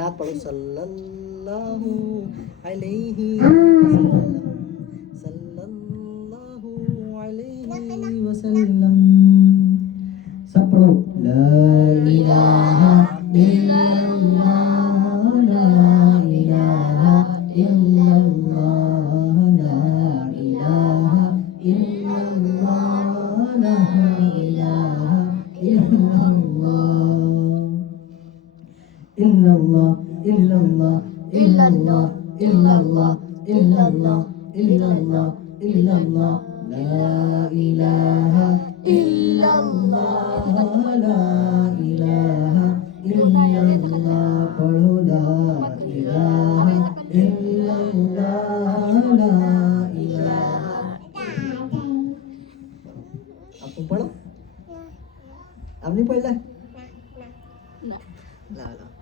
लात पढ़ो सल्लल्लाहु अलैहि वसल्लम सल्लल्लाहु अलैहि वसल्लम सब पढ़ो ला इलाहा इल्लल्लाह ला इलाहा इल्लल्लाह ला इलाहा इल्लल्लाह ला इलाहा इल्लल्लाह illallah illallah illallah illallah illallah illallah la ilaha illallah la ilaha illallah पढ़ो la ilaha illallah la ilaha আপনি পড়ো আপনি পড়লে না না